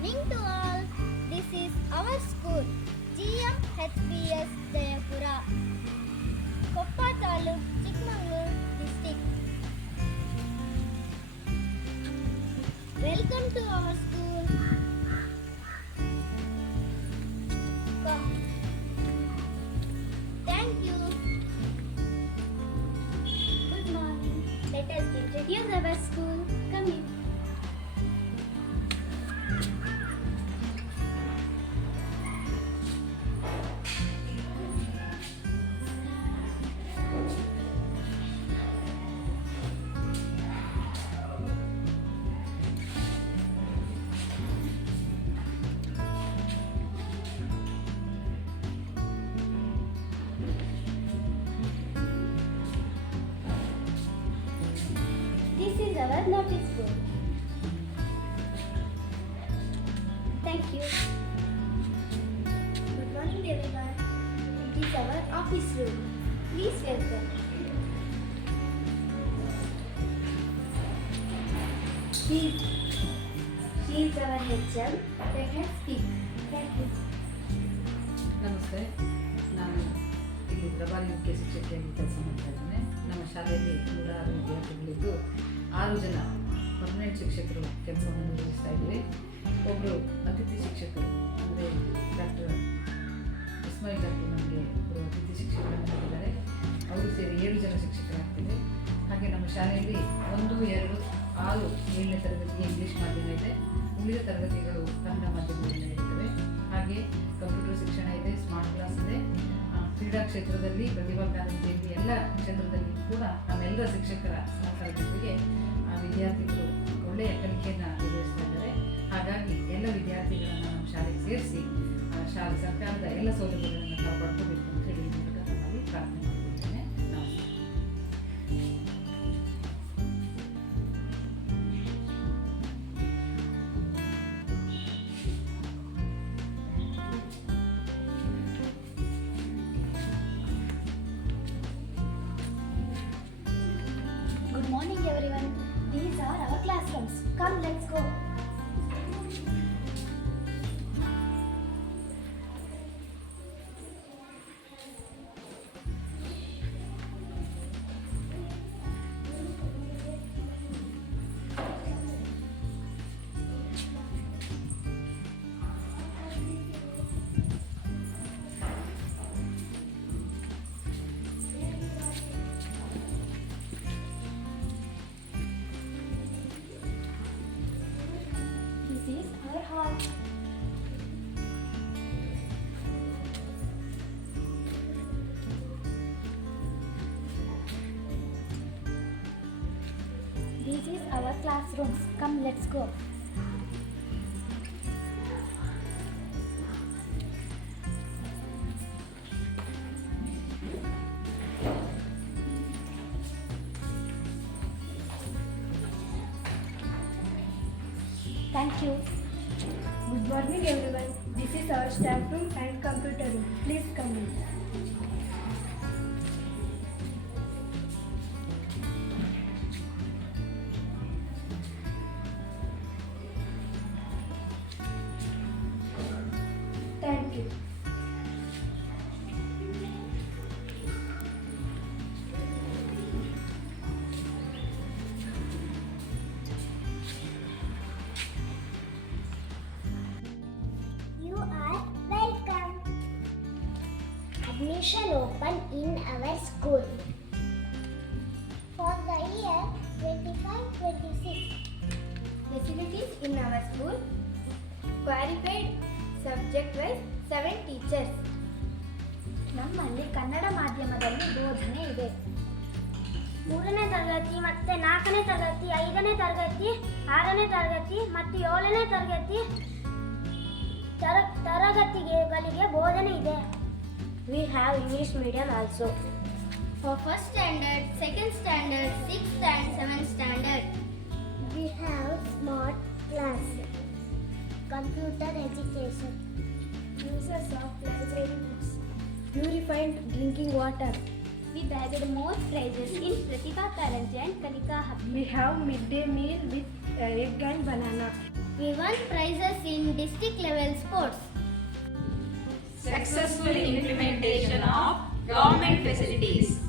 morning to all. This is our school, GMHPS Jayapura, Koppa Taluk, Chikmagalur district. Welcome to our school. Come. Thank you. Good morning. Let us introduce our school. Come in. This is our notice board. Thank you. Good morning everyone. It is our office room. Please welcome. She is our HM. Let her speak. Thank you. ನಮಸ್ತೆ, ನಾನು ಇಲ್ಲಿ ಪ್ರಭಾರಿ ಮುಖ್ಯ ಶಿಕ್ಷಕಿಯಾಗಿ ಕೆಲಸ ಮಾಡ್ತಾ ಇದ್ದೇನೆ. ನಮ್ಮ ಶಾಲೆಯಲ್ಲಿ 106 ವಿದ್ಯಾರ್ಥಿಗಳಿದ್ದು 6 ಜನ ಪರ್ಮನೆಂಟ್ ಶಿಕ್ಷಕರು ಕೆಲಸವನ್ನು ನಿರ್ವಹಿಸ್ತಾ ಇದ್ದೀವಿ. ಒಬ್ಬರು ಅತಿಥಿ ಶಿಕ್ಷಕರು ಅಂದರೆ ಡಾಕ್ಟರ್ ಇಸ್ಮಾಯಿಲ್ ಡಾಕ್ಟರ್ ನಮಗೆ ಒಬ್ಬರು ಅತಿಥಿ ಶಿಕ್ಷಕರನ್ನು ಮಾಡಿದ್ದಾರೆ. ಅವರು ಸೇರಿ 7 ಜನ ಶಿಕ್ಷಕರಾಗ್ತಿದೆ. ಹಾಗೆ ನಮ್ಮ ಶಾಲೆಯಲ್ಲಿ 1, 2, 6, 7ನೇ ತರಗತಿಗೆ ಇಂಗ್ಲೀಷ್ ಮಾಧ್ಯಮ ಇದೆ. ಉಳಿದ ತರಗತಿಗಳು ಕನ್ನಡ ಮಾಧ್ಯಮದಲ್ಲಿ ಇರ್ತವೆ. ಹಾಗೆ ಕಂಪ್ಯೂಟರ್ ಶಿಕ್ಷಣ ಇದೆ, ಸ್ಮಾರ್ಟ್ ಕ್ಲಾಸ್ ಇದೆ. ಕ್ರೀಡಾ ಕ್ಷೇತ್ರದಲ್ಲಿ ಪ್ರತಿಭಾ ಕಾರಂಜಿಯಲ್ಲಿ ಎಲ್ಲ ಕ್ಷೇತ್ರದಲ್ಲಿ ಕೂಡ ನಮ್ಮೆಲ್ಲ ಶಿಕ್ಷಕರ ಸಹಕಾರದೊಂದಿಗೆ ವಿದ್ಯಾರ್ಥಿಗಳು ಒಳ್ಳೆಯ ಕಲಿಕೆಯನ್ನು ನಿರ್ವಹಿಸ್ತಾ ಇದ್ದಾರೆ. ಹಾಗಾಗಿ ಎಲ್ಲ ವಿದ್ಯಾರ್ಥಿಗಳನ್ನು ನಮ್ಮ ಶಾಲೆಗೆ ಸೇರಿಸಿ ಶಾಲೆ ಸರ್ಕಾರದ ಎಲ್ಲ ಸೌಲಭ್ಯಗಳನ್ನು ನಾವು ಪಡ್ಕೋಬೇಕು ಅಂತ ಹೇಳಿ ಈ ಮೂಲಕ ನಮ್ಮಲ್ಲಿ ಪ್ರಾರ್ಥನೆ ಮಾಡಿದ್ದೇನೆ. ನಮಸ್ತೆ. Good morning everyone. These are our classrooms. Come, let's go. This is our hall. This is our classrooms. Come, let's go. Thank you. Good morning everyone. This is our staff room and computer room. Please come in. Thank you. You are welcome. Admission open in our school for the year 25-26. Facilities in our school: qualified subject-wise 7 teachers. ನಮ್ಮಲ್ಲಿ ಕನ್ನಡ ಮಾಧ್ಯಮದಲ್ಲಿ ಬೋಧನೆ ಇದೆ. 3ನೇ ತರಗತಿ ಮತ್ತು 4ನೇ ತರಗತಿ, 5ನೇ ತರಗತಿ, 6ನೇ ತರಗತಿ ಮತ್ತು 7ನೇ ತರಗತಿ ತರಗತಿಗಳಿಗೆ ಬೋಧನೆ ಇದೆ. We have English medium also. For first standard, second standard, 6th and 7th standard. We have smart class, computer education, Uses of library books. Purified drinking water. We bagged more prizes in Pratibha Karanji and Kalika Hub. We have midday meal with egg and banana. We won prizes in district level sports. Successful implementation of government facilities.